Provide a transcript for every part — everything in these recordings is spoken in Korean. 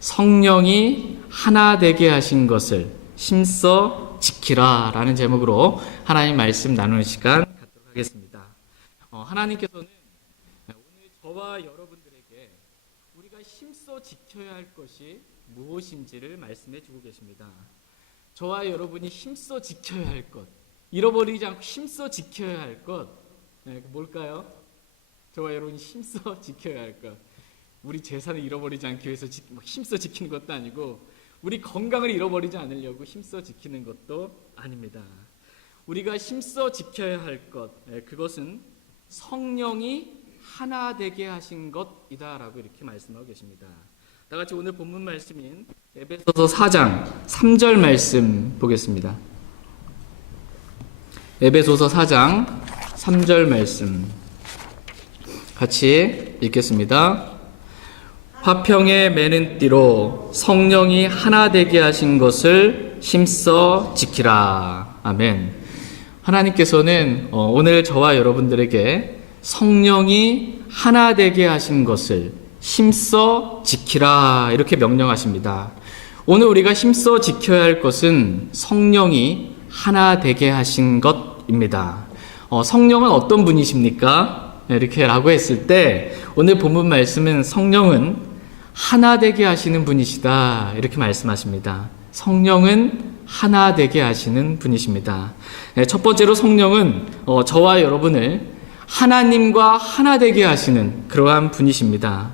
성령이 하나 되게 하신 것을 힘써 지키라 라는 제목으로 하나님 말씀 나누는 시간 갖도록 하겠습니다. 하나님께서는 오늘 저와 여러분들에게 우리가 힘써 지켜야 할 것이 무엇인지를 말씀해 주고 계십니다. 저와 여러분이 힘써 지켜야 할 것, 잃어버리지 않고 힘써 지켜야 할 것, 뭘까요? 저와 여러분이 힘써 지켜야 할 것. 우리 재산을 잃어버리지 않기 위해서 힘써 지키는 것도 아니고, 우리 건강을 잃어버리지 않으려고 힘써 지키는 것도 아닙니다. 우리가 힘써 지켜야 할 것, 그것은 성령이 하나 되게 하신 것이다라고 이렇게 말씀하고 계십니다. 다 같이 오늘 본문 말씀인 에베소서 4장 3절 말씀 보겠습니다. 에베소서 4장 3절 말씀 같이 읽겠습니다. 화평에 매는 띠로 성령이 하나 되게 하신 것을 힘써 지키라. 아멘. 하나님께서는 오늘 저와 여러분들에게 성령이 하나 되게 하신 것을 힘써 지키라 이렇게 명령하십니다. 오늘 우리가 힘써 지켜야 할 것은 성령이 하나 되게 하신 것입니다. 성령은 어떤 분이십니까? 이렇게 라고 했을 때 오늘 본문 말씀은 성령은 하나 되게 하시는 분이시다 이렇게 말씀하십니다. 성령은 하나 되게 하시는 분이십니다. 첫 번째로 성령은 저와 여러분을 하나님과 하나 되게 하시는 그러한 분이십니다.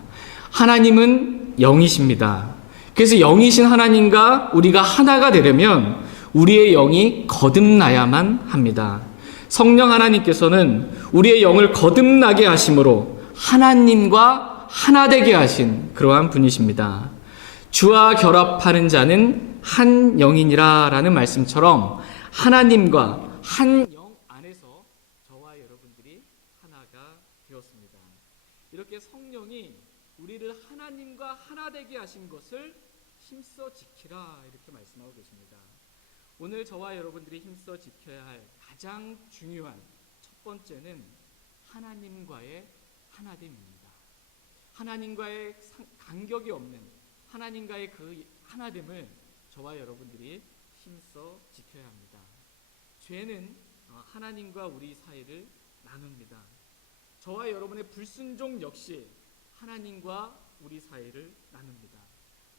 하나님은 영이십니다. 그래서 영이신 하나님과 우리가 하나가 되려면 우리의 영이 거듭나야만 합니다. 성령 하나님께서는 우리의 영을 거듭나게 하심으로 하나님과 하나 되게 하신 그러한 분이십니다. 주와 결합하는 자는 한 영이니라 라는 말씀처럼 하나님과 한 영 안에서 저와 여러분들이 하나가 되었습니다. 이렇게 성령이 우리를 하나님과 하나 되게 하신 것을 힘써 지키라 이렇게 말씀하고 계십니다. 오늘 저와 여러분들이 힘써 지켜야 할 가장 중요한 첫 번째는 하나님과의 하나됨입니다. 하나님과의 간격이 없는 하나님과의 그 하나됨을 저와 여러분들이 힘써 지켜야 합니다. 죄는 하나님과 우리 사이를 나눕니다. 저와 여러분의 불순종 역시 하나님과 우리 사이를 나눕니다.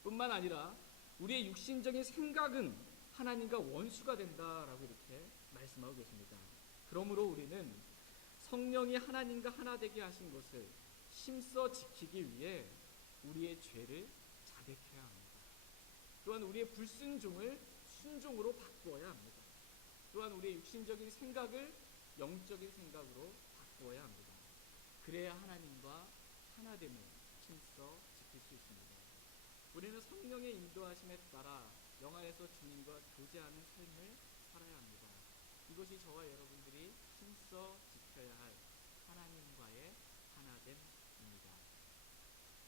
뿐만 아니라 우리의 육신적인 생각은 하나님과 원수가 된다라고 이렇게 말씀하고 계십니다. 그러므로 우리는 성령이 하나님과 하나 되게 하신 것을 힘써 지키기 위해 우리의 죄를 자백해야 합니다. 또한 우리의 불순종을 순종으로 바꾸어야 합니다. 또한 우리의 육신적인 생각을 영적인 생각으로 바꾸어야 합니다. 그래야 하나님과 하나됨을 힘써 지킬 수 있습니다. 우리는 성령의 인도하심에 따라 영 안에서 주님과 교제하는 삶을 살아야 합니다. 이것이 저와 여러분들이 힘써 지켜야 할 하나님과의 하나됨입니다.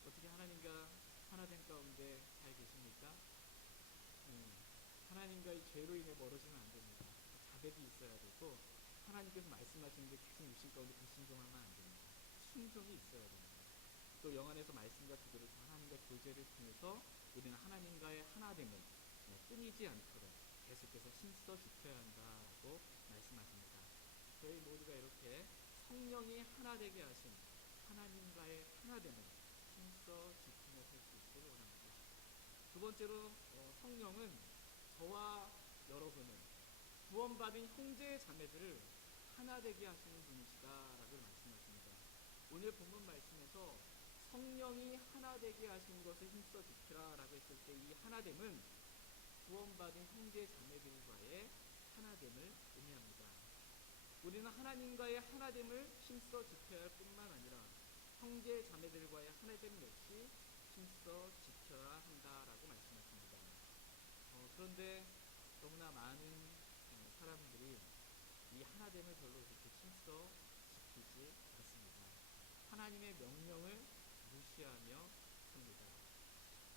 어떻게 하나님과 하나됨 가운데 잘 계십니까? 하나님과의 죄로 인해 멀어지면 안 됩니다. 자백이 있어야 되고 하나님께서 말씀하시는데 계속 육신 가운데 불순종하면 안 됩니다. 순종이 있어야 됩니다. 또 영 안에서 말씀과 기도를 하나님과 교제를 통해서 우리는 하나님과의 하나됨을 끊이지 않도록 계속해서 힘써 지켜야 한다라고 말씀하십니다. 저희 모두가 이렇게 성령이 하나 되게 하신 하나님과의 하나됨을 힘써 지키며 살 수 있기를 원합니다. 두 번째로 성령은 저와 여러분을 구원받은 형제 자매들을 하나 되게 하시는 분이시다라고 말씀하십니다. 오늘 본문 말씀에서 성령이 하나 되게 하신 것을 힘써 지키라라고 했을 때 이 하나됨은 구원받은 형제 자매들과의 하나됨을 의미합니다. 우리는 하나님과의 하나됨을 힘써 지켜야 할 뿐만 아니라 형제 자매들과의 하나됨 역시 힘써 지켜야 한다라고 말씀하십니다. 그런데 너무나 많은 사람들이 이 하나됨을 별로 그렇게 힘써 지키지 않습니다. 하나님의 명령을 무시하며 삽니다.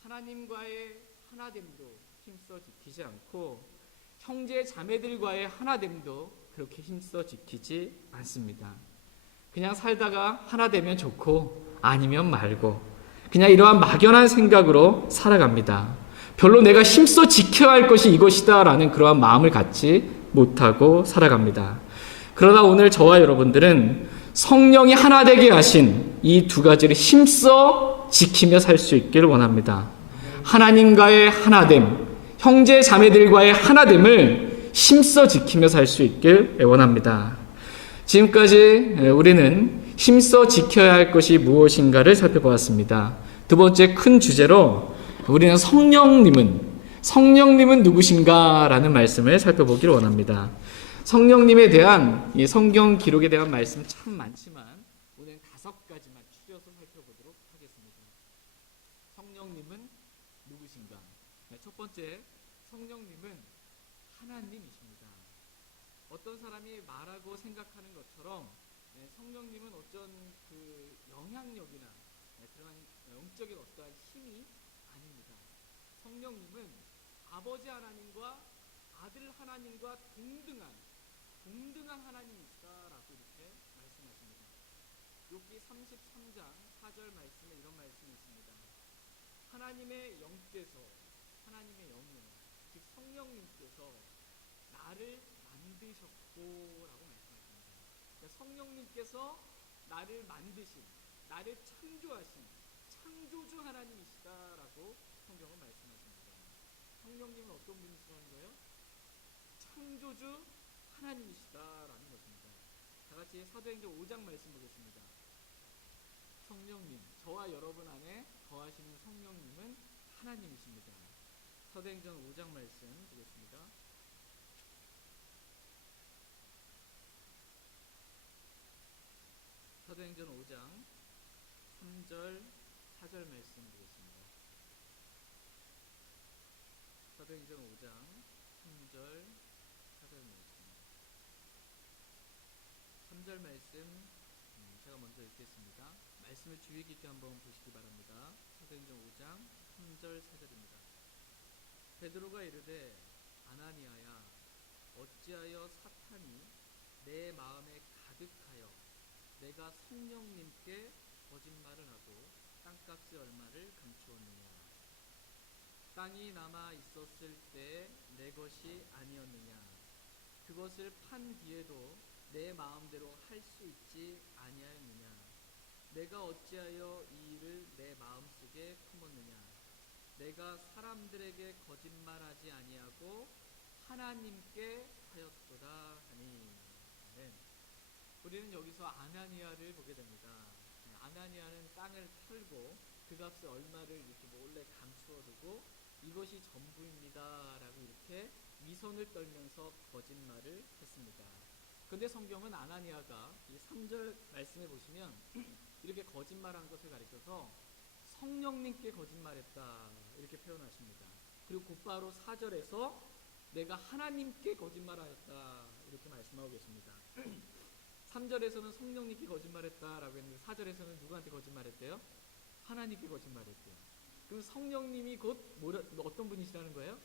하나님과의 하나됨도 힘써 지키지 않고 형제 자매들과의 하나됨도 그렇게 힘써 지키지 않습니다. 그냥 살다가 하나 되면 좋고 아니면 말고 그냥 이러한 막연한 생각으로 살아갑니다. 별로 내가 힘써 지켜야 할 것이 이것이다 라는 그러한 마음을 갖지 못하고 살아갑니다. 그러나 오늘 저와 여러분들은 성령이 하나 되게 하신 이 두 가지를 힘써 지키며 살 수 있기를 원합니다. 하나님과의 하나됨, 형제 자매들과의 하나됨을 힘써 지키며 살 수 있길 원합니다. 지금까지 우리는 힘써 지켜야 할 것이 무엇인가를 살펴보았습니다. 두 번째 큰 주제로 우리는 성령님은 누구신가라는 말씀을 살펴보기를 원합니다. 성령님에 대한 이 성경 기록에 대한 말씀 참 많지만 오늘 5가지만 추려서 살펴보도록 하겠습니다. 성령님은 누구신가? 첫 번째, 성령님은 하나님이십니다. 어떤 사람이 말하고 생각하는 것처럼 성령님은 어떤 그 영향력이나 그러한 영적인 어떠한 힘이 아닙니다. 성령님은 아버지 하나님과 아들 하나님과 동등한 하나님이시다라고 이렇게 말씀하십니다. 욥기 33장 4절 말씀에 이런 말씀이 있습니다. 하나님의 영께서, 하나님의 영이요, 즉 성령님께서 나를 만드셨고라고 말씀하십니다. 그러니까 성령님께서 나를 만드신, 나를 창조하신 창조주 하나님이시다라고 성경은 말씀하십니다. 성령님은 어떤 분이시라는 거예요? 창조주 하나님이시다라는 것입니다. 다 같이 사도행전 5장 말씀 보겠습니다. 성령님, 저와 여러분 안에 거하시는 성령님은 하나님이십니다. 사도행전 5장 말씀 보겠습니다. 사도행전 5장 3절 4절 말씀 보겠습니다. 사도행전 5장 3절 4절 말씀. 3절 말씀 제가 먼저 읽겠습니다. 말씀을 주의 깊게 한번 보시기 바랍니다. 사도행전 5장 3절 4절입니다. 베드로가 이르되 아나니아야, 어찌하여 사탄이 내 마음에 가득하여 내가 성령님께 거짓말을 하고 땅값의 얼마를 감추었느냐. 땅이 남아 있었을 때 내 것이 아니었느냐. 그것을 판 뒤에도 내 마음대로 할 수 있지 아니하였느냐. 내가 어찌하여 이 일을 내 마음속에 품었느냐. 내가 사람들에게 거짓말하지 아니하고 하나님께 하였도다 하니. 네. 우리는 여기서 아나니아를 보게 됩니다. 아나니아는 땅을 털고 그 값의 얼마를 이렇게 몰래 감추어두고 이것이 전부입니다라고 이렇게 위선을 떨면서 거짓말을 했습니다. 그런데 성경은 아나니아가 이 3절 말씀에 보시면 이렇게 거짓말한 것을 가리켜서 성령님께 거짓말했다 이렇게 표현하십니다. 그리고 곧바로 4절에서 내가 하나님께 거짓말하였다 이렇게 말씀하고 계십니다. 3절에서는 성령님께 거짓말했다라고 했는데 4절에서는 누구한테 거짓말했대요? 하나님께 거짓말했대요. 그럼 성령님이 곧 어떤 분이시라는 거예요?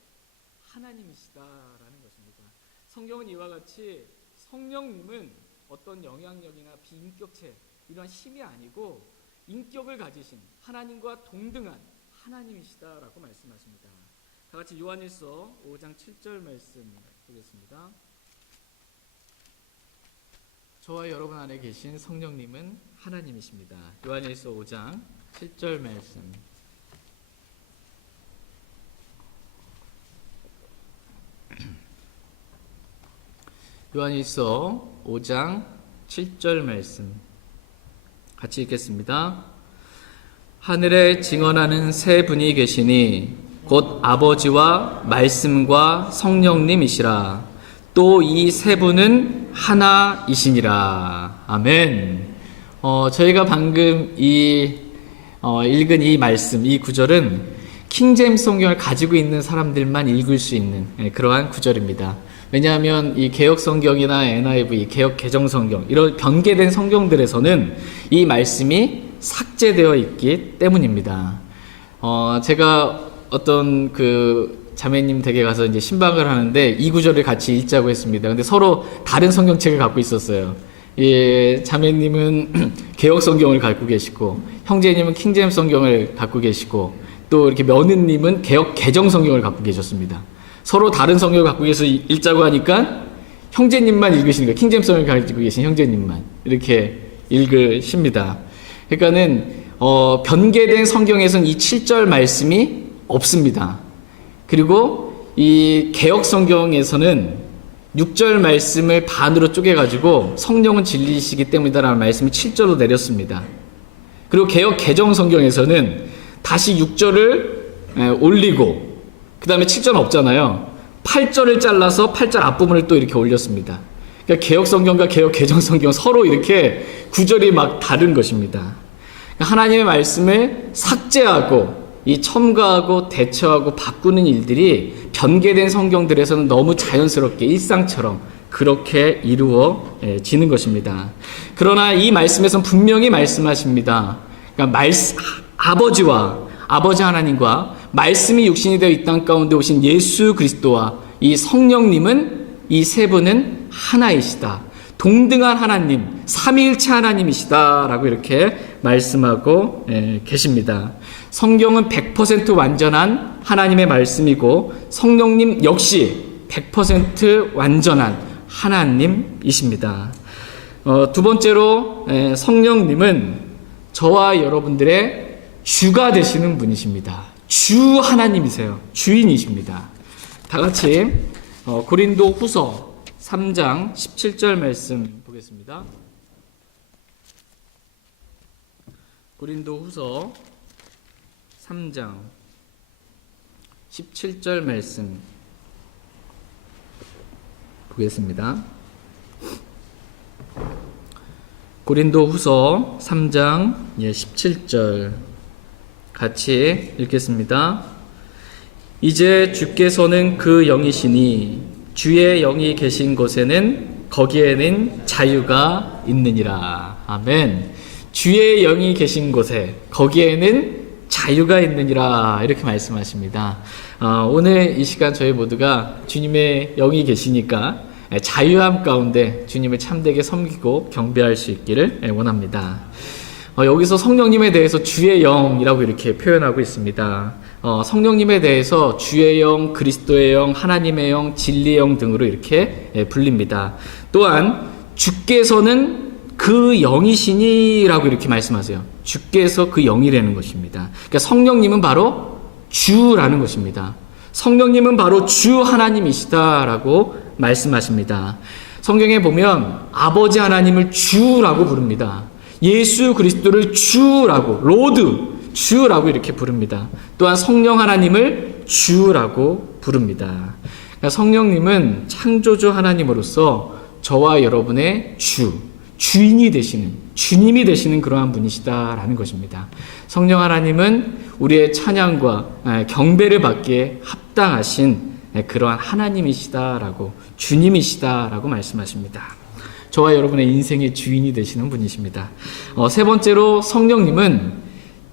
하나님이시다라는 것입니다. 성경은 이와 같이 성령님은 어떤 영향력이나 비인격체 이러한 힘이 아니고 인격을 가지신 하나님과 동등한 하나님이시다라고 말씀하십니다. 다 같이 요한일서 5장 7절 말씀 보겠습니다. 저와 여러분 안에 계신 성령님은 하나님이십니다. 요한일서 5장 7절 말씀. 요한일서 5장 7절 말씀 같이 읽겠습니다. 하늘에 증언하는 세 분이 계시니 곧 아버지와 말씀과 성령님이시라. 또 이 세 분은 하나이시니라. 아멘. 저희가 방금 읽은 이 말씀, 이 구절은 킹제임스 성경을 가지고 있는 사람들만 읽을 수 있는 그러한 구절입니다. 왜냐하면 이 개역 성경이나 NIV, 개역 개정 성경, 이런 변개된 성경들에서는 이 말씀이 삭제되어 있기 때문입니다. 제가 어떤 그 자매님 댁에 가서 이제 신방을 하는데 이 구절을 같이 읽자고 했습니다. 근데 서로 다른 성경책을 갖고 있었어요. 예, 자매님은 개역 성경을 갖고 계시고, 형제님은 킹제임스 성경을 갖고 계시고, 또 이렇게 며느님은 개역 개정 성경을 갖고 계셨습니다. 서로 다른 성경을 갖고 계셔서 읽자고 하니까 형제님만 읽으시는 거예요. 킹제임스 성경을 가지고 계신 형제님만 이렇게 읽으십니다. 그러니까는 변개된 성경에서는 이 7절 말씀이 없습니다. 그리고 이 개역 성경에서는 6절 말씀을 반으로 쪼개가지고 성령은 진리이시기 때문이다라는 말씀이 7절로 내렸습니다. 그리고 개역 개정 성경에서는 다시 6절을 올리고 그 다음에 7절은 없잖아요. 8절을 잘라서 8절 앞부분을 또 이렇게 올렸습니다. 그러니까 개역 성경과 개역 개정 성경 서로 이렇게 구절이 막 다른 것입니다. 하나님의 말씀을 삭제하고 이 첨가하고 대처하고 바꾸는 일들이 변개된 성경들에서는 너무 자연스럽게 일상처럼 그렇게 이루어지는 것입니다. 그러나 이 말씀에서는 분명히 말씀하십니다. 그러니까 아버지 하나님과 말씀이 육신이 되어 이 땅 가운데 오신 예수 그리스도와 이 성령님은 이 세 분은 하나이시다. 동등한 하나님, 삼위일체 하나님이시다라고 이렇게 말씀하고 계십니다. 성경은 100% 완전한 하나님의 말씀이고 성령님 역시 100% 완전한 하나님이십니다. 두 번째로 성령님은 저와 여러분들의 주가 되시는 분이십니다. 주 하나님이세요. 주인이십니다. 다 같이 고린도 후서 3장 17절 말씀 보겠습니다. 고린도 후서 3장 17절 말씀 보겠습니다. 고린도 후서 3장 17절 같이 읽겠습니다. 이제 주께서는 그 영이시니 주의 영이 계신 곳에는 거기에는 자유가 있느니라. 아멘. 주의 영이 계신 곳에 거기에는 자유가 있느니라 이렇게 말씀하십니다. 오늘 이 시간 저희 모두가 주님의 영이 계시니까 자유함 가운데 주님을 참되게 섬기고 경배할 수 있기를 원합니다. 여기서 성령님에 대해서 주의 영이라고 이렇게 표현하고 있습니다. 성령님에 대해서 주의 영, 그리스도의 영, 하나님의 영, 진리의 영 등으로 이렇게 불립니다. 또한 주께서는 그 영이시니라고 이렇게 말씀하세요. 주께서 그 영이라는 것입니다. 그러니까 성령님은 바로 주라는 것입니다. 성령님은 바로 주 하나님이시다라고 말씀하십니다. 성경에 보면 아버지 하나님을 주라고 부릅니다. 예수 그리스도를 주라고, 로드, 주라고 이렇게 부릅니다. 또한 성령 하나님을 주라고 부릅니다. 그러니까 성령님은 창조주 하나님으로서 저와 여러분의 주인이 되시는, 주님이 되시는 그러한 분이시다라는 것입니다. 성령 하나님은 우리의 찬양과 경배를 받기에 합당하신 그러한 하나님이시다라고, 주님이시다라고 말씀하십니다. 저와 여러분의 인생의 주인이 되시는 분이십니다. 세 번째로 성령님은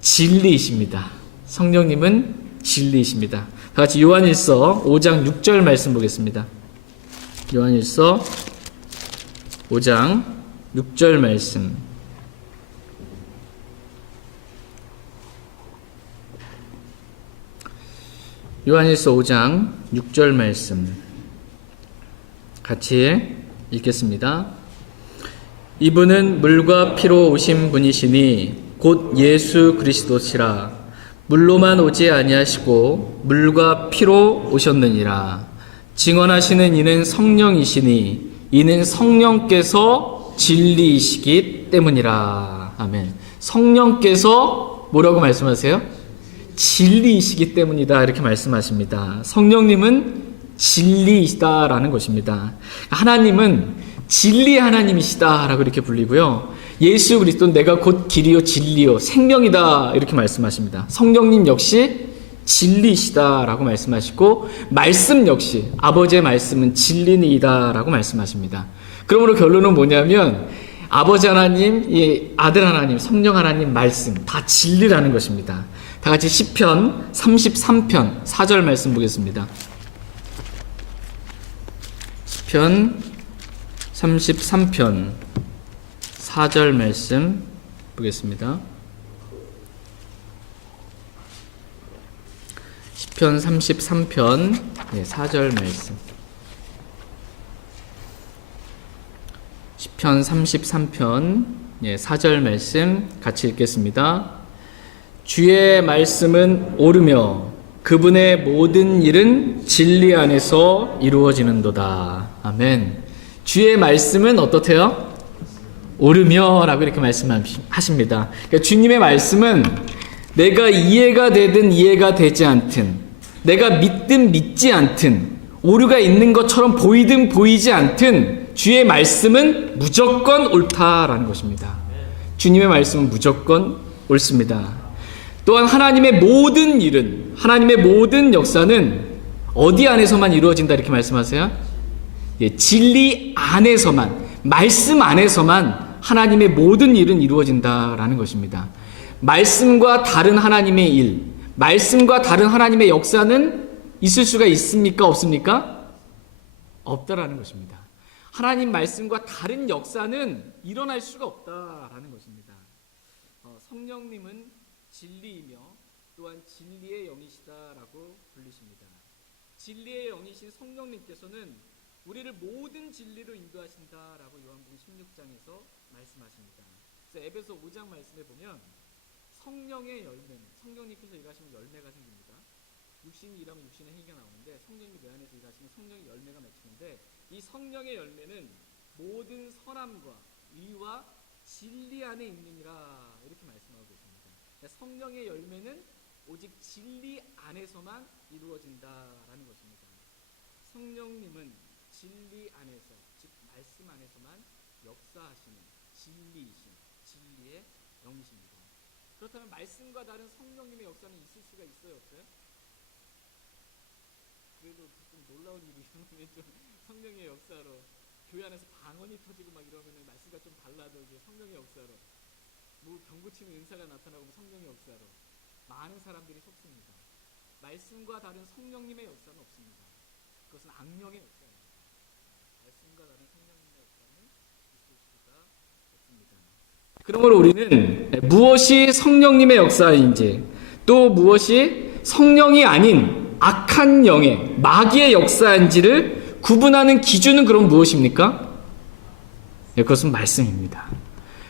진리이십니다. 성령님은 진리이십니다. 다 같이 요한일서 5장 6절 말씀 보겠습니다. 요한일서 5장 6절 말씀. 요한일서 5장 6절 말씀 같이 읽겠습니다. 이분은 물과 피로 오신 분이시니 곧 예수 그리스도시라. 물로만 오지 아니하시고 물과 피로 오셨느니라. 증언하시는 이는 성령이시니 이는 성령께서 진리이시기 때문이라. 아멘. 성령께서 뭐라고 말씀하세요? 진리이시기 때문이다 이렇게 말씀하십니다. 성령님은 진리이시다라는 것입니다. 하나님은 진리 하나님이시다라고 이렇게 불리고요. 예수 그리스도는 내가 곧 길이요 진리요 생명이다 이렇게 말씀하십니다. 성령님 역시 진리이시다라고 말씀하시고 말씀 역시 아버지의 말씀은 진리니이다라고 말씀하십니다. 그러므로 결론은 뭐냐면 아버지 하나님, 이 아들 하나님, 성령 하나님 말씀 다 진리라는 것입니다. 다 같이 시편 33편 4절 말씀 보겠습니다. 시편 33편 4절 말씀 보겠습니다. 시편 33편 4절 말씀. 시편 33편 4절 말씀 같이 읽겠습니다. 주의 말씀은 옳으며 그분의 모든 일은 진리 안에서 이루어지는도다. 아멘. 주의 말씀은 어떻대요? 옳으며 라고 이렇게 말씀하십니다. 그러니까 주님의 말씀은 내가 이해가 되든 이해가 되지 않든, 내가 믿든 믿지 않든, 오류가 있는 것처럼 보이든 보이지 않든 주의 말씀은 무조건 옳다라는 것입니다. 주님의 말씀은 무조건 옳습니다. 또한 하나님의 모든 일은, 하나님의 모든 역사는 어디 안에서만 이루어진다 이렇게 말씀하세요? 진리 안에서만, 말씀 안에서만 하나님의 모든 일은 이루어진다라는 것입니다. 말씀과 다른 하나님의 일, 말씀과 다른 하나님의 역사는 있을 수가 있습니까? 없습니까? 없다라는 것입니다. 하나님 말씀과 다른 역사는 일어날 수가 없다라는 것입니다. 성령님은 진리이며 또한 진리의 영이시다라고 불리십니다. 진리의 영이신 성령님께서는 우리를 모든 진리로 인도하신다라고 요한복음 16장에서 말씀하십니다. 그래서 에베소 5장 말씀에 보면 성령의 열매는, 성령님께서 일하시면 열매가 생깁니다. 육신이 일하면 육신의 행위가 나오는데 성령님이 내 안에서 일하시면 성령의 열매가 맺히는데, 이 성령의 열매는 모든 선함과 의와 진리 안에 있느니라 이렇게 말씀하고 계십니다. 성령의 열매는 오직 진리 안에서만 이루어진다라는 것입니다. 성령님은 진리 안에서, 즉 말씀 안에서만 역사하시는 진리이신, 진리의 영이십니다. 그렇다면 말씀과 다른 성령님의 역사는 있을 수가 있어요, 없어요? 그래도 좀 놀라운 일이 일어나면 좀 성령의 역사로 교회 안에서 방언이 터지고 막 이러면 말씀과 좀 달라도 이제 성령의 역사로 뭐 병고치는 은사가 나타나고 성령의 역사로 많은 사람들이 속습니다. 말씀과 다른 성령님의 역사는 없습니다. 그것은 악령의 역사입니다. 말씀과 다른 성령님의 역사는 있을 수가 없습니다. 그러므로 우리는 무엇이 성령님의 역사인지, 또 무엇이 성령이 아닌 악한 영의, 마귀의 역사인지를 구분하는 기준은 그럼 무엇입니까? 그것은 말씀입니다.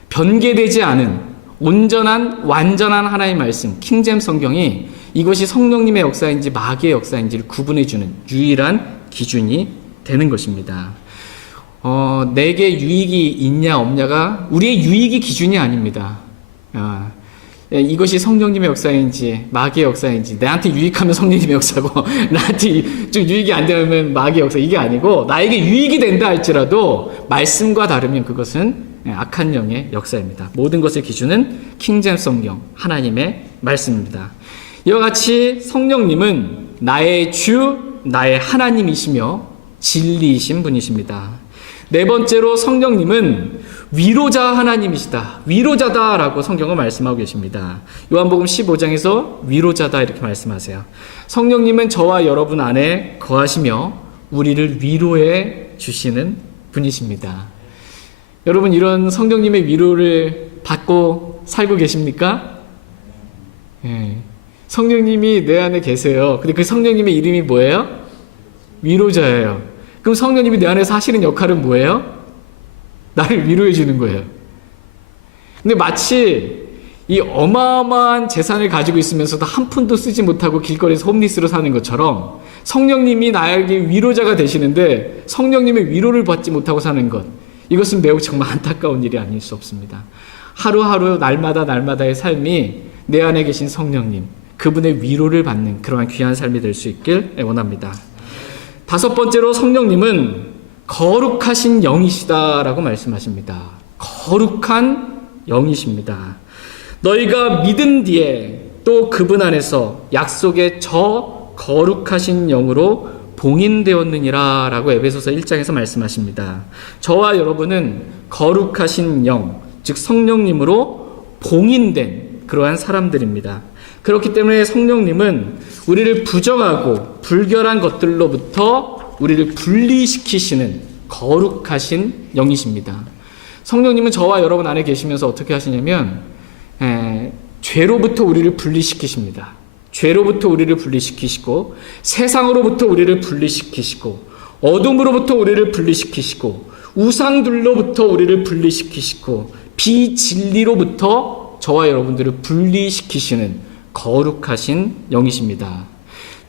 변개되지 않은 온전한 완전한 하나님의 말씀, 킹제임스 성경이 이것이 성령님의 역사인지 마귀의 역사인지를 구분해주는 유일한 기준이 되는 것입니다. 내게 유익이 있냐 없냐가 우리의 유익이 기준이 아닙니다. 이것이 성령님의 역사인지 마귀의 역사인지, 나한테 유익하면 성령님의 역사고 나한테 좀 유익이 안 되면 마귀의 역사, 이게 아니고 나에게 유익이 된다 할지라도 말씀과 다르면 그것은 악한 영의 역사입니다. 모든 것의 기준은 킹제임스 성경, 하나님의 말씀입니다. 이와 같이 성령님은 나의 주, 나의 하나님이시며 진리이신 분이십니다. 네 번째로 성령님은 위로자 하나님이시다, 위로자다라고 성경은 말씀하고 계십니다. 요한복음 15장에서 위로자다 이렇게 말씀하세요. 성령님은 저와 여러분 안에 거하시며 우리를 위로해 주시는 분이십니다. 여러분, 이런 성령님의 위로를 받고 살고 계십니까? 네. 성령님이 내 안에 계세요. 근데 그 성령님의 이름이 뭐예요? 위로자예요. 그럼 성령님이 내 안에서 하시는 역할은 뭐예요? 나를 위로해 주는 거예요. 근데 마치 이 어마어마한 재산을 가지고 있으면서도 한 푼도 쓰지 못하고 길거리에서 홈리스로 사는 것처럼 성령님이 나에게 위로자가 되시는데 성령님의 위로를 받지 못하고 사는 것, 이것은 매우 정말 안타까운 일이 아닐 수 없습니다. 하루하루 날마다의 삶이 내 안에 계신 성령님, 그분의 위로를 받는 그러한 귀한 삶이 될 수 있길 원합니다. 다섯 번째로 성령님은 거룩하신 영이시다라고 말씀하십니다. 거룩한 영이십니다. 너희가 믿은 뒤에 또 그분 안에서 약속의 저 거룩하신 영으로 봉인되었느니라 라고 에베소서 1장에서 말씀하십니다. 저와 여러분은 거룩하신 영, 즉 성령님으로 봉인된 그러한 사람들입니다. 그렇기 때문에 성령님은 우리를 부정하고 불결한 것들로부터 우리를 분리시키시는 거룩하신 영이십니다. 성령님은 저와 여러분 안에 계시면서 어떻게 하시냐면 죄로부터 우리를 분리시키십니다. 죄로부터 우리를 분리시키시고 세상으로부터 우리를 분리시키시고 어둠으로부터 우리를 분리시키시고 우상들로부터 우리를 분리시키시고 비진리로부터 저와 여러분들을 분리시키시는 거룩하신 영이십니다.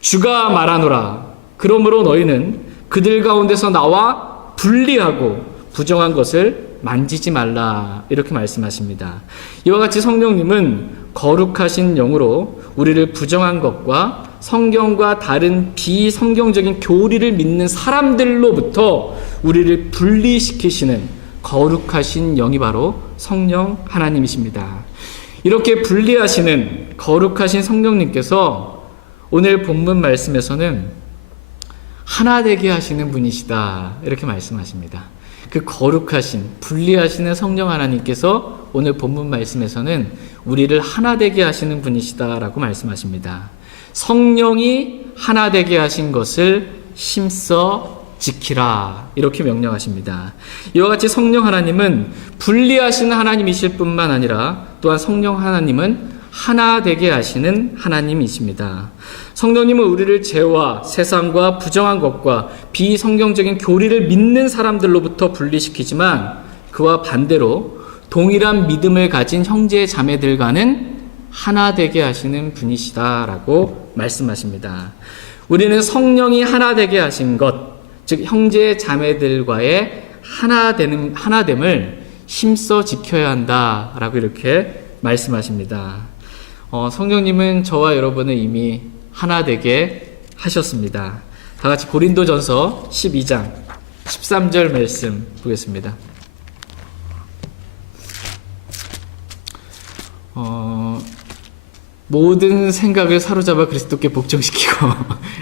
주가 말하노라. 그러므로 너희는 그들 가운데서 나와 분리하고 부정한 것을 만지지 말라. 이렇게 말씀하십니다. 이와 같이 성령님은 거룩하신 영으로 우리를 부정한 것과 성경과 다른 비성경적인 교리를 믿는 사람들로부터 우리를 분리시키시는 거룩하신 영이 바로 성령 하나님이십니다. 이렇게 분리하시는 거룩하신 성령님께서 오늘 본문 말씀에서는 하나 되게 하시는 분이시다. 이렇게 말씀하십니다. 그 거룩하신, 분리하시는 성령 하나님께서 오늘 본문 말씀에서는 우리를 하나 되게 하시는 분이시다라고 말씀하십니다. 성령이 하나 되게 하신 것을 힘써 지키라. 이렇게 명령하십니다. 이와 같이 성령 하나님은 분리하시는 하나님이실 뿐만 아니라 또한 성령 하나님은 하나 되게 하시는 하나님이십니다. 성령님은 우리를 죄와 세상과 부정한 것과 비성경적인 교리를 믿는 사람들로부터 분리시키지만 그와 반대로 동일한 믿음을 가진 형제 자매들과는 하나 되게 하시는 분이시다라고 말씀하십니다. 우리는 성령이 하나 되게 하신 것, 즉 형제 자매들과의 하나됨을 힘써 지켜야 한다라고 이렇게 말씀하십니다. 성령님은 저와 여러분을 이미 하나 되게 하셨습니다. 다 같이 고린도전서 12장 13절 말씀 보겠습니다. 모든 생각을 사로잡아 그리스도께 복종시키고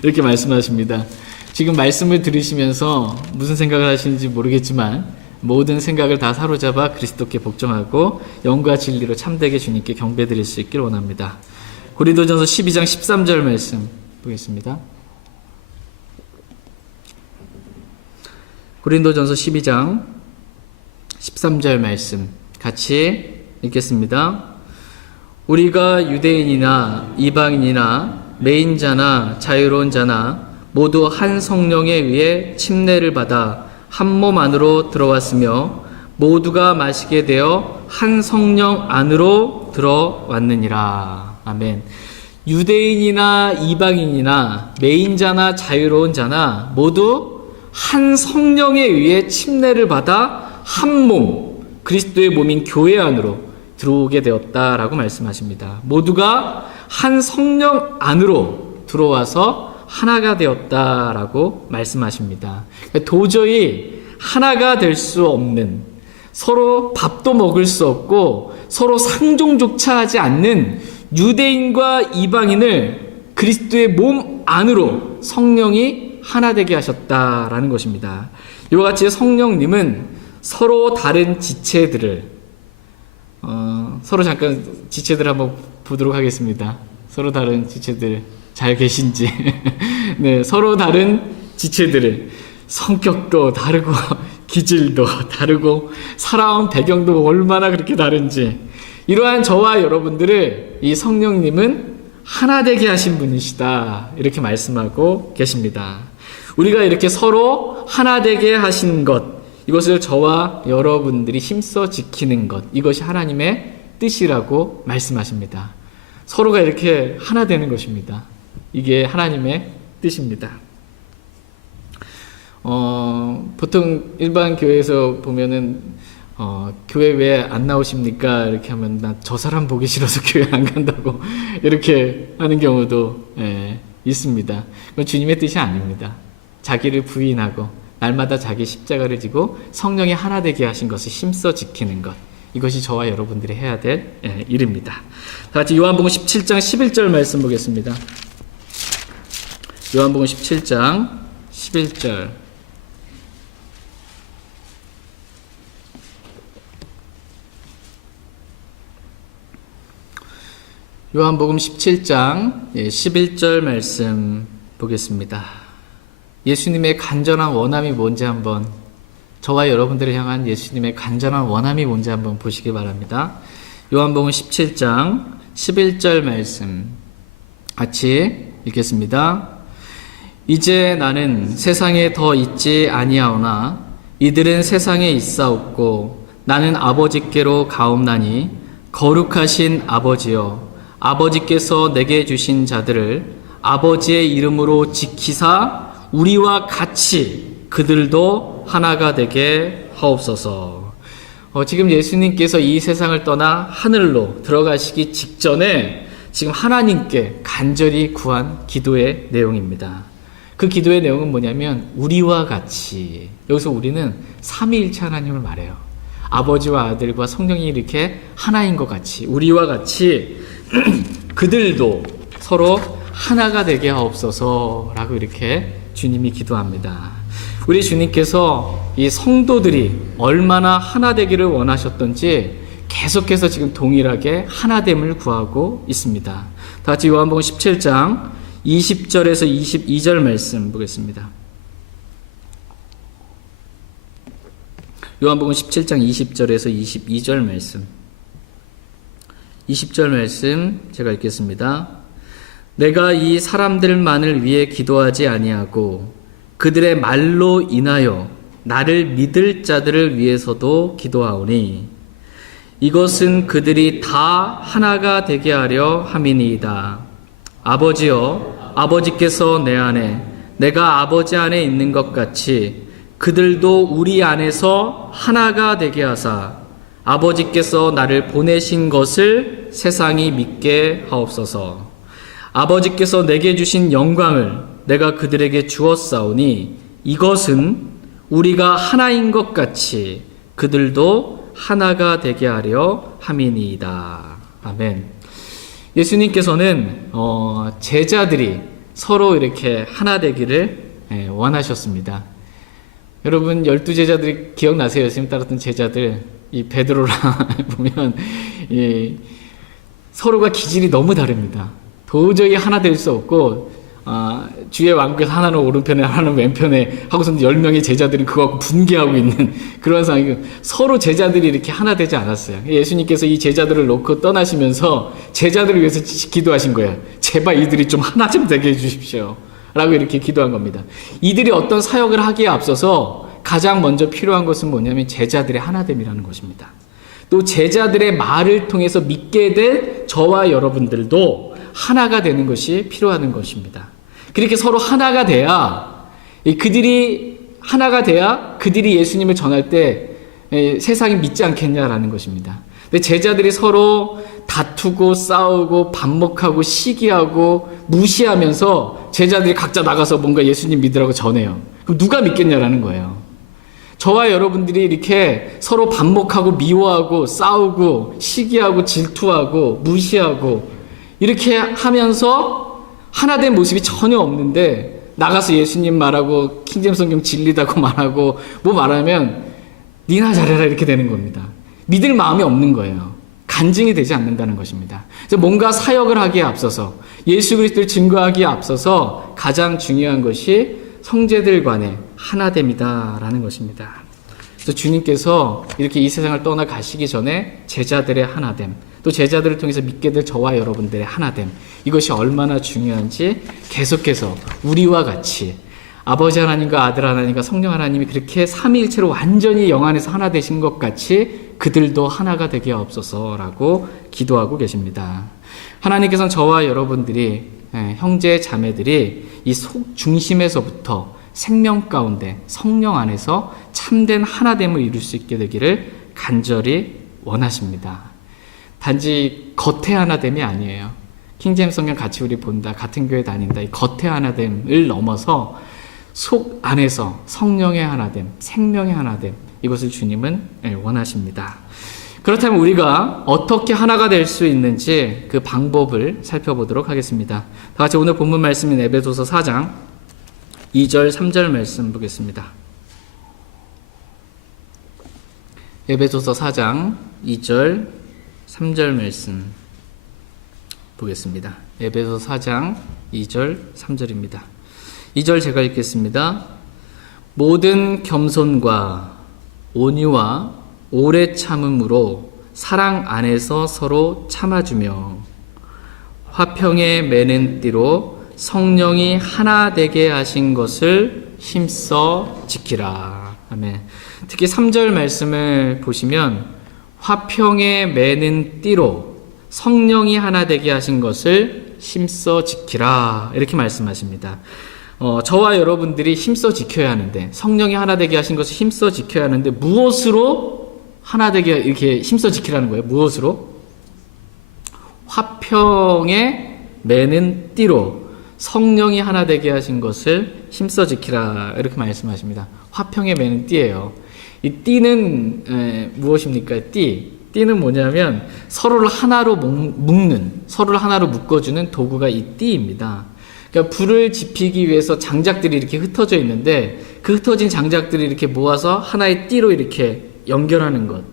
이렇게 말씀하십니다. 지금 말씀을 들으시면서 무슨 생각을 하시는지 모르겠지만 모든 생각을 다 사로잡아 그리스도께 복종하고 영과 진리로 참되게 주님께 경배드릴 수 있길 원합니다. 고린도전서 12장 13절 말씀 보겠습니다. 고린도전서 12장 13절 말씀 같이 읽겠습니다. 우리가 유대인이나 이방인이나 매인자나 자유로운 자나 모두 한 성령에 의해 침례를 받아 한 몸 안으로 들어왔으며 모두가 마시게 되어 한 성령 안으로 들어왔느니라. 아멘. 유대인이나 이방인이나 매인자나 자유로운 자나 모두 한 성령에 의해 침례를 받아 한 몸, 그리스도의 몸인 교회 안으로 들어오게 되었다라고 말씀하십니다. 모두가 한 성령 안으로 들어와서 하나가 되었다라고 말씀하십니다. 도저히 하나가 될 수 없는, 서로 밥도 먹을 수 없고 서로 상종조차 하지 않는 유대인과 이방인을 그리스도의 몸 안으로 성령이 하나 되게 하셨다라는 것입니다. 이와 같이 성령님은 서로 다른 지체들을 서로 잠깐 지체들 한번 보도록 하겠습니다. 서로 다른 지체들 잘 계신지. 네, 서로 다른 지체들을 성격도 다르고 기질도 다르고 살아온 배경도 얼마나 그렇게 다른지 이러한 저와 여러분들을 이 성령님은 하나 되게 하신 분이시다 이렇게 말씀하고 계십니다. 우리가 이렇게 서로 하나 되게 하신 것, 이것을 저와 여러분들이 힘써 지키는 것, 이것이 하나님의 뜻이라고 말씀하십니다. 서로가 이렇게 하나 되는 것입니다. 이게 하나님의 뜻입니다. 보통 일반 교회에서 보면은 교회 왜 안 나오십니까? 이렇게 하면 나 저 사람 보기 싫어서 교회 안 간다고 이렇게 하는 경우도 있습니다. 그건 주님의 뜻이 아닙니다. 자기를 부인하고 날마다 자기 십자가를 지고 성령이 하나 되게 하신 것을 힘써 지키는 것, 이것이 저와 여러분들이 해야 될 일입니다. 다 같이 요한복음 17장 11절 말씀 보겠습니다. 요한복음 17장 11절. 요한복음 17장 11절 말씀 보겠습니다. 예수님의 간절한 원함이 뭔지 한번 저와 여러분들을 향한 예수님의 간절한 원함이 뭔지 한번 보시기 바랍니다. 요한복음 17장 11절 말씀 같이 읽겠습니다. 이제 나는 세상에 더 있지 아니하오나 이들은 세상에 있사옵고 나는 아버지께로 가옵나니 거룩하신 아버지여 아버지께서 내게 주신 자들을 아버지의 이름으로 지키사 우리와 같이 그들도 하나가 되게 하옵소서. 지금 예수님께서 이 세상을 떠나 하늘로 들어가시기 직전에 지금 하나님께 간절히 구한 기도의 내용입니다. 그 기도의 내용은 뭐냐면 우리와 같이, 여기서 우리는 삼위일체 하나님을 말해요. 아버지와 아들과 성령이 이렇게 하나인 것 같이, 우리와 같이 그들도 서로 하나가 되게 하옵소서라고 이렇게 주님이 기도합니다. 우리 주님께서 이 성도들이 얼마나 하나 되기를 원하셨던지 계속해서 지금 동일하게 하나됨을 구하고 있습니다. 다 같이 요한복음 17장 20절에서 22절 말씀 보겠습니다. 요한복음 17장 20절에서 22절 말씀. 20절 말씀 제가 읽겠습니다. 내가 이 사람들만을 위해 기도하지 아니하고 그들의 말로 인하여 나를 믿을 자들을 위해서도 기도하오니 이것은 그들이 다 하나가 되게 하려 함이니이다. 아버지여, 아버지께서 내 안에, 내가 아버지 안에 있는 것 같이 그들도 우리 안에서 하나가 되게 하사 아버지께서 나를 보내신 것을 세상이 믿게 하옵소서. 아버지께서 내게 주신 영광을 내가 그들에게 주었사오니 이것은 우리가 하나인 것 같이 그들도 하나가 되게 하려 함이니이다. 아멘. 예수님께서는 제자들이 서로 이렇게 하나 되기를 원하셨습니다. 여러분 12제자들이 기억나세요? 예수님 따랐던 제자들, 이 베드로랑 보면 서로가 기질이 너무 다릅니다. 도저히 하나 될 수 없고 주의 왕국에서 하나는 오른편에 하나는 왼편에 하고서는 10명의 제자들이 그거 갖고 분개하고 있는 그런 상황이고 서로 제자들이 이렇게 하나 되지 않았어요. 예수님께서 이 제자들을 놓고 떠나시면서 제자들을 위해서 기도하신 거예요. 제발 이들이 좀 하나 좀 되게 해주십시오 라고 이렇게 기도한 겁니다. 이들이 어떤 사역을 하기에 앞서서 가장 먼저 필요한 것은 뭐냐면 제자들의 하나됨이라는 것입니다. 또 제자들의 말을 통해서 믿게 될 저와 여러분들도 하나가 되는 것이 필요한 것입니다. 그렇게 서로 하나가 돼야 그들이 예수님을 전할 때 세상이 믿지 않겠냐라는 것입니다. 근데 제자들이 서로 다투고 싸우고 반목하고 시기하고 무시하면서 제자들이 각자 나가서 뭔가 예수님 믿으라고 전해요. 그럼 누가 믿겠냐라는 거예요. 저와 여러분들이 이렇게 서로 반목하고 미워하고 싸우고 시기하고 질투하고 무시하고 이렇게 하면서 하나된 모습이 전혀 없는데 나가서 예수님 말하고 킹제임스 성경 진리다고 말하고 뭐 말하면 니나 잘해라 이렇게 되는 겁니다. 믿을 마음이 없는 거예요. 간증이 되지 않는다는 것입니다. 그래서 뭔가 사역을 하기에 앞서서 예수 그리스도를 증거하기에 앞서서 가장 중요한 것이 성제들 간의 하나됨이다라는 것입니다. 그래서 주님께서 이렇게 이 세상을 떠나 가시기 전에 제자들의 하나됨, 또 제자들을 통해서 믿게 될 저와 여러분들의 하나됨, 이것이 얼마나 중요한지 계속해서 우리와 같이 아버지 하나님과 아들 하나님과 성령 하나님이 그렇게 삼위일체로 완전히 영 안에서 하나 되신 것 같이 그들도 하나가 되게 하옵소서라고 기도하고 계십니다. 하나님께서는 저와 여러분들이 형제 자매들이 이 속 중심에서부터 생명 가운데 성령 안에서 참된 하나됨을 이룰 수 있게 되기를 간절히 원하십니다. 단지 겉의 하나됨이 아니에요. 킹제임스 성경 같이 우리 본다, 같은 교회 다닌다, 이 겉의 하나됨을 넘어서 속 안에서 성령의 하나됨, 생명의 하나됨, 이것을 주님은 원하십니다. 그렇다면 우리가 어떻게 하나가 될 수 있는지 그 방법을 살펴보도록 하겠습니다. 다 같이 오늘 본문 말씀인 에베소서 4장 2절 3절 말씀 보겠습니다. 에베소서 4장 2절 3절 말씀 보겠습니다. 에베소서 4장 2절 3절입니다. 2절 제가 읽겠습니다. 모든 겸손과 온유와 오래 참음으로 사랑 안에서 서로 참아주며 화평에 매는 띠로 성령이 하나 되게 하신 것을 힘써 지키라. 아멘. 특히 3절 말씀을 보시면 화평에 매는 띠로 성령이 하나 되게 하신 것을 힘써 지키라 이렇게 말씀하십니다. 저와 여러분들이 힘써 지켜야 하는데, 성령이 하나 되게 하신 것을 힘써 지켜야 하는데 무엇으로 하나 되게 이렇게 힘써 지키라는 거예요? 무엇으로? 화평에 매는 띠로 성령이 하나 되게 하신 것을 힘써 지키라 이렇게 말씀하십니다. 화평에 매는 띠예요. 이 띠는 무엇입니까? 띠는 뭐냐면 서로를 하나로 묶는, 서로를 하나로 묶어주는 도구가 이 띠입니다. 그러니까 불을 지피기 위해서 장작들이 이렇게 흩어져 있는데 그 흩어진 장작들을 이렇게 모아서 하나의 띠로 이렇게 연결하는 것,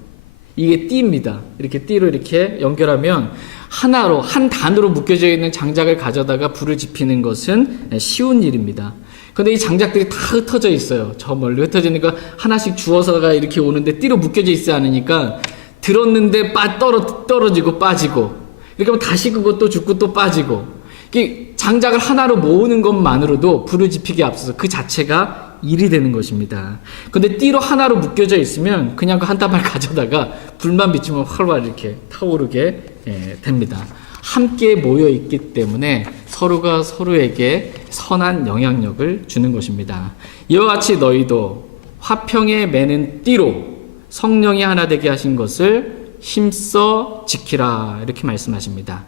이게 띠입니다. 이렇게 띠로 이렇게 연결하면 하나로, 한 단으로 묶여져 있는 장작을 가져다가 불을 지피는 것은 쉬운 일입니다. 근데 이 장작들이 다 흩어져 있어요. 저 멀리 흩어지니까 하나씩 주워서가 이렇게 오는데 띠로 묶여져 있지 않으니까 들었는데 떨어지고 빠지고, 이렇게 하면 다시 그것도 죽고 또 빠지고, 이 장작을 하나로 모으는 것만으로도 불을 지피기에 앞서서 그 자체가 일이 되는 것입니다. 근데 띠로 하나로 묶여져 있으면 그냥 그 한 다발 가져다가 불만 비추면 활활 이렇게 타오르게 됩니다. 함께 모여 있기 때문에 서로가 서로에게 선한 영향력을 주는 것입니다. 이와 같이 너희도 화평에 매는 띠로 성령이 하나 되게 하신 것을 힘써 지키라 이렇게 말씀하십니다.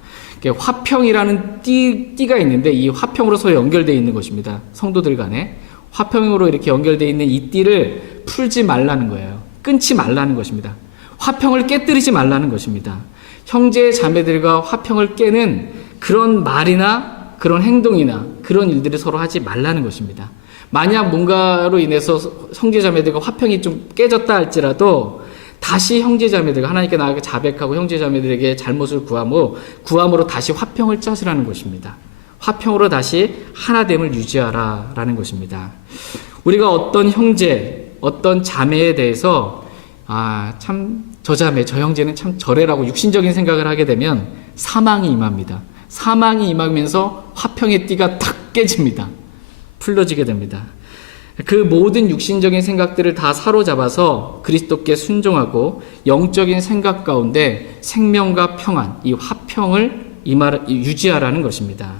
화평이라는 띠가 있는데 이 화평으로 서로 연결되어 있는 것입니다. 성도들 간에 화평으로 이렇게 연결되어 있는 이 띠를 풀지 말라는 거예요. 끊지 말라는 것입니다. 화평을 깨뜨리지 말라는 것입니다. 형제 자매들과 화평을 깨는 그런 말이나 그런 행동이나 그런 일들을 서로 하지 말라는 것입니다. 만약 뭔가로 인해서 형제 자매들과 화평이 좀 깨졌다 할지라도 다시 형제 자매들과 하나님께 나아가 자백하고 형제 자매들에게 잘못을 구함으로 다시 화평을 짜시라는 것입니다. 화평으로 다시 하나됨을 유지하라 라는 것입니다. 우리가 어떤 형제, 어떤 자매에 대해서 참 저 자매, 저 형제는 참 저래라고 육신적인 생각을 하게 되면 사망이 임합니다. 사망이 임하면서 화평의 띠가 탁 깨집니다. 풀러지게 됩니다. 그 모든 육신적인 생각들을 다 사로잡아서 그리스도께 순종하고 영적인 생각 가운데 생명과 평안, 이 화평을 유지하라는 것입니다.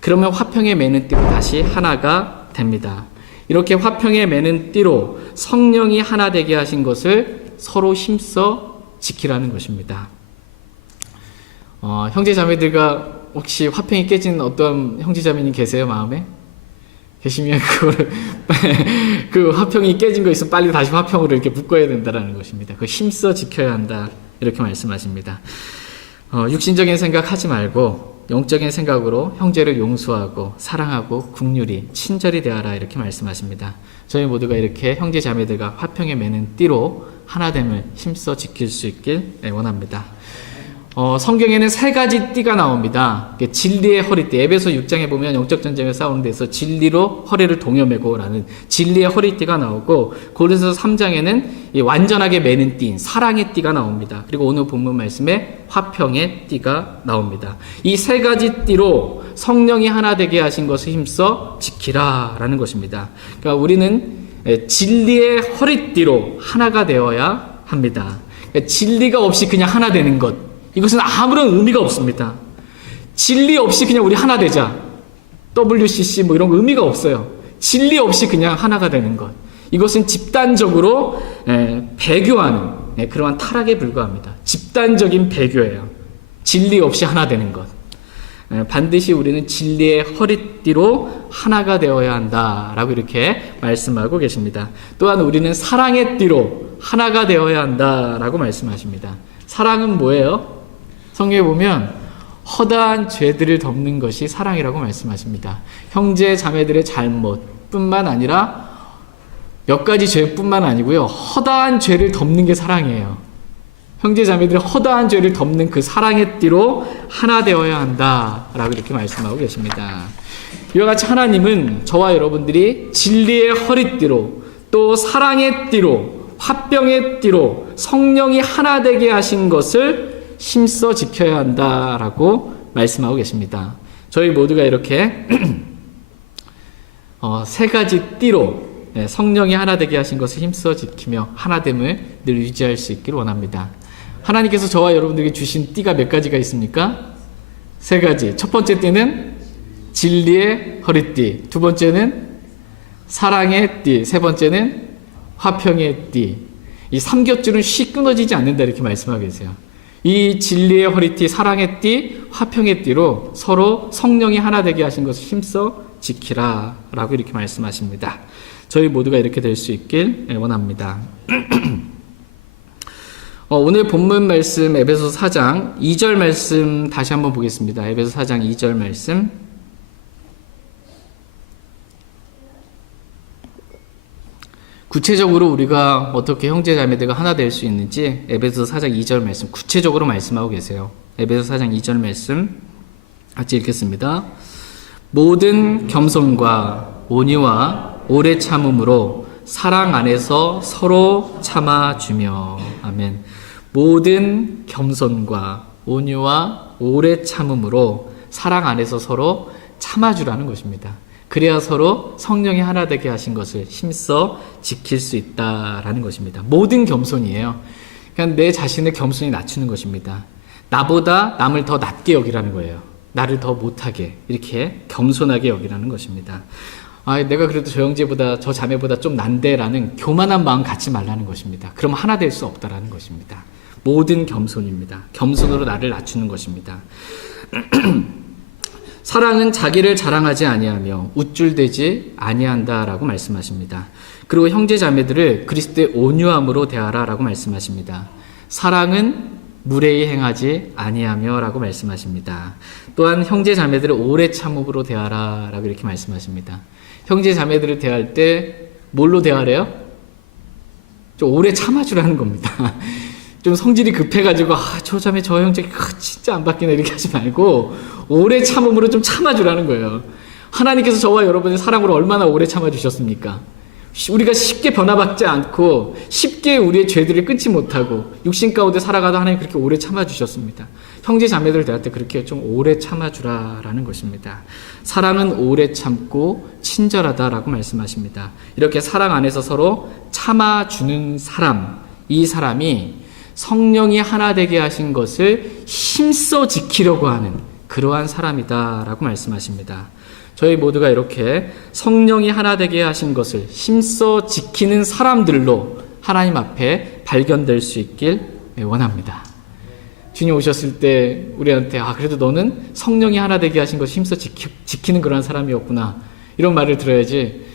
그러면 화평에 매는 띠로 다시 하나가 됩니다. 이렇게 화평에 매는 띠로 성령이 하나 되게 하신 것을 서로 힘써 지키라는 것입니다. 형제 자매들과 혹시 화평이 깨진 어떤 형제 자매님 계세요? 마음에? 계시면 그 화평이 깨진 거 있으면 빨리 다시 화평으로 이렇게 묶어야 된다는 것입니다. 그걸 힘써 지켜야 한다 이렇게 말씀하십니다. 육신적인 생각 하지 말고 영적인 생각으로 형제를 용서하고 사랑하고 긍휼히 친절히 대하라 이렇게 말씀하십니다. 저희 모두가 이렇게 형제 자매들과 화평에 매는 띠로 하나됨을 힘써 지킬 수 있길 원합니다. 성경에는 세 가지 띠가 나옵니다. 진리의 허리띠, 에베소 6장에 보면 영적 전쟁을 싸우는 데서 진리로 허리를 동여매고라는 진리의 허리띠가 나오고, 고린도서 3장에는 이 완전하게 매는 띠인 사랑의 띠가 나옵니다. 그리고 오늘 본문 말씀에 화평의 띠가 나옵니다. 이 세 가지 띠로 성령이 하나 되게 하신 것을 힘써 지키라라는 것입니다. 그러니까 우리는 진리의 허리띠로 하나가 되어야 합니다. 그러니까 진리가 없이 그냥 하나 되는 것, 이것은 아무런 의미가 없습니다. 진리 없이 그냥 우리 하나 되자, WCC 뭐 이런 거 의미가 없어요. 진리 없이 그냥 하나가 되는 것, 이것은 집단적으로 배교하는 그러한 타락에 불과합니다. 집단적인 배교예요. 진리 없이 하나 되는 것. 반드시 우리는 진리의 허리띠로 하나가 되어야 한다라고 이렇게 말씀하고 계십니다. 또한 우리는 사랑의 띠로 하나가 되어야 한다라고 말씀하십니다. 사랑은 뭐예요? 성경에 보면 허다한 죄들을 덮는 것이 사랑이라고 말씀하십니다. 형제 자매들의 잘못뿐만 아니라 몇 가지 죄뿐만 아니고요, 허다한 죄를 덮는 게 사랑이에요. 형제 자매들의 허다한 죄를 덮는 그 사랑의 띠로 하나 되어야 한다라고 이렇게 말씀하고 계십니다. 이와 같이 하나님은 저와 여러분들이 진리의 허리띠로 또 사랑의 띠로 화병의 띠로 성령이 하나 되게 하신 것을 힘써 지켜야 한다라고 말씀하고 계십니다. 저희 모두가 이렇게 세 가지 띠로 성령이 하나 되게 하신 것을 힘써 지키며 하나됨을 늘 유지할 수 있기를 원합니다. 하나님께서 저와 여러분들에게 주신 띠가 몇 가지가 있습니까? 세 가지. 첫 번째 띠는 진리의 허리띠, 두 번째는 사랑의 띠, 세 번째는 화평의 띠. 이 삼겹줄은 쉬 끊어지지 않는다 이렇게 말씀하고 계세요. 이 진리의 허리띠, 사랑의 띠, 화평의 띠로 서로 성령이 하나 되게 하신 것을 힘써 지키라 라고 이렇게 말씀하십니다. 저희 모두가 이렇게 될 수 있길 원합니다. 오늘 본문 말씀 에베소서 4장 2절 말씀 다시 한번 보겠습니다. 에베소서 4장 2절 말씀. 구체적으로 우리가 어떻게 형제 자매들과 하나 될 수 있는지 에베소서 4장 2절 말씀 구체적으로 말씀하고 계세요. 에베소서 4장 2절 말씀 같이 읽겠습니다. 모든 겸손과 온유와 오래 참음으로 사랑 안에서 서로 참아주며. 아멘. 모든 겸손과 온유와 오래 참음으로 사랑 안에서 서로 참아주라는 것입니다. 그래야 서로 성령이 하나 되게 하신 것을 힘써 지킬 수 있다라는 것입니다. 모든 겸손이에요. 그냥 내 자신을 겸손히 낮추는 것입니다. 나보다 남을 더 낮게 여기라는 거예요. 나를 더 못하게 이렇게 겸손하게 여기라는 것입니다. 내가 그래도 저 형제보다 저 자매보다 좀 난데라는 교만한 마음 갖지 말라는 것입니다. 그럼 하나 될 수 없다라는 것입니다. 모든 겸손입니다. 겸손으로 나를 낮추는 것입니다. 사랑은 자기를 자랑하지 아니하며 우쭐대지 아니한다라고 말씀하십니다. 그리고 형제 자매들을 그리스도의 온유함으로 대하라라고 말씀하십니다. 사랑은 무례히 행하지 아니하며라고 말씀하십니다. 또한 형제 자매들을 오래 참음으로 대하라라고 이렇게 말씀하십니다. 형제 자매들을 대할 때 뭘로 대하래요? 좀 오래 참아주라는 겁니다. 좀 성질이 급해가지고 저 자매 저 형제 진짜 안 바뀌네 이렇게 하지 말고 오래 참음으로 좀 참아주라는 거예요. 하나님께서 저와 여러분의 사랑으로 얼마나 오래 참아주셨습니까? 우리가 쉽게 변화받지 않고 쉽게 우리의 죄들을 끊지 못하고 육신 가운데 살아가도 하나님 그렇게 오래 참아주셨습니다. 형제 자매들 대할 때 그렇게 좀 오래 참아주라라는 것입니다. 사랑은 오래 참고 친절하다라고 말씀하십니다. 이렇게 사랑 안에서 서로 참아주는 사람, 이 사람이 성령이 하나 되게 하신 것을 힘써 지키려고 하는 그러한 사람이다라고 말씀하십니다. 저희 모두가 이렇게 성령이 하나 되게 하신 것을 힘써 지키는 사람들로 하나님 앞에 발견될 수 있길 원합니다. 주님 오셨을 때 우리한테 그래도 너는 성령이 하나 되게 하신 것을 힘써 지키는 그런 사람이었구나 이런 말을 들어야지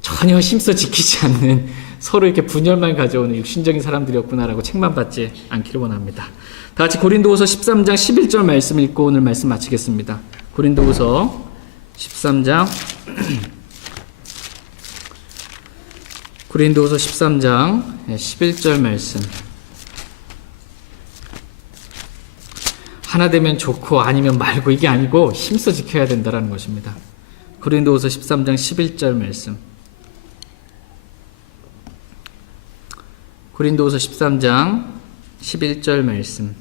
전혀 힘써 지키지 않는 서로 이렇게 분열만 가져오는 육신적인 사람들이었구나라고 책만 받지 않기를 원합니다. 다 같이 고린도후서 13장 11절 말씀 읽고 오늘 말씀 마치겠습니다. 고린도후서 13장 고린도후서 13장 11절 말씀. 하나 되면 좋고 아니면 말고 이게 아니고 힘써 지켜야 된다는 것입니다. 고린도후서 13장 11절 말씀. 고린도후서 13장 11절 말씀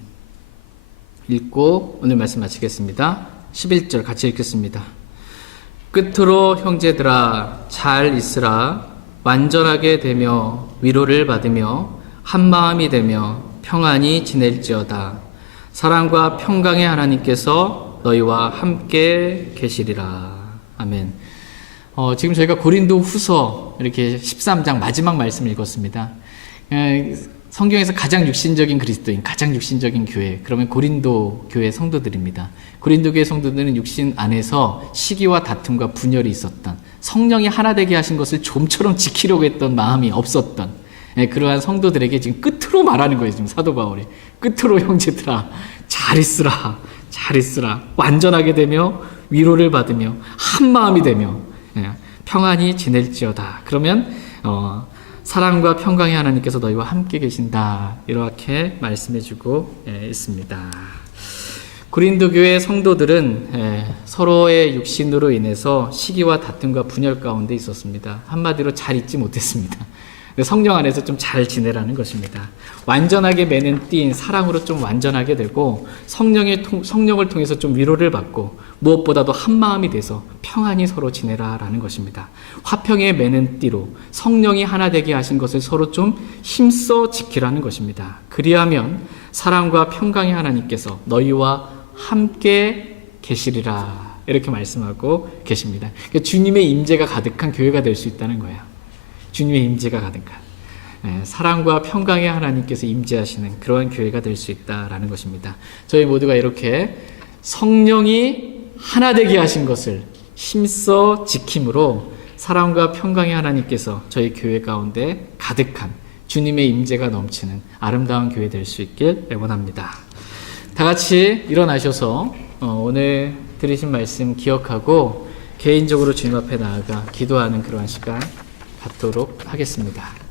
읽고 오늘 말씀 마치겠습니다. 11절 같이 읽겠습니다. 끝으로 형제들아 잘 있으라. 완전하게 되며 위로를 받으며 한마음이 되며 평안히 지낼지어다. 사랑과 평강의 하나님께서 너희와 함께 계시리라. 아멘. 지금 저희가 고린도 후서 이렇게 13장 마지막 말씀을 읽었습니다. 성경에서 가장 육신적인 그리스도인, 가장 육신적인 교회, 그러면 고린도 교회 성도들입니다. 고린도 교회 성도들은 육신 안에서 시기와 다툼과 분열이 있었던, 성령이 하나 되게 하신 것을 좀처럼 지키려고 했던 마음이 없었던 그러한 성도들에게 지금 끝으로 말하는 거예요. 지금 사도 바울이 끝으로 형제들아 잘 있으라, 잘 있으라. 완전하게 되며 위로를 받으며 한 마음이 되며 평안히 지낼지어다. 그러면 사랑과 평강의 하나님께서 너희와 함께 계신다. 이렇게 말씀해주고 있습니다. 고린도 교회 성도들은 서로의 육신으로 인해서 시기와 다툼과 분열 가운데 있었습니다. 한마디로 잘 있지 못했습니다. 성령 안에서 좀 잘 지내라는 것입니다. 완전하게 매는 띠인 사랑으로 좀 완전하게 되고 성령을 통해서 좀 위로를 받고 무엇보다도 한 마음이 돼서 평안히 서로 지내라라는 것입니다. 화평에 매는 띠로 성령이 하나 되게 하신 것을 서로 좀 힘써 지키라는 것입니다. 그리하면 사랑과 평강의 하나님께서 너희와 함께 계시리라 이렇게 말씀하고 계십니다. 그러니까 주님의 임재가 가득한 교회가 될 수 있다는 거예요. 주님의 임재가 가득한 사랑과 평강의 하나님께서 임재하시는 그러한 교회가 될 수 있다라는 것입니다. 저희 모두가 이렇게 성령이 하나 되게 하신 것을 힘써 지킴으로 사랑과 평강의 하나님께서 저희 교회 가운데 가득한 주님의 임재가 넘치는 아름다운 교회 될 수 있길 원합니다. 다 같이 일어나셔서 오늘 들으신 말씀 기억하고 개인적으로 주님 앞에 나아가 기도하는 그러한 시간 갖도록 하겠습니다.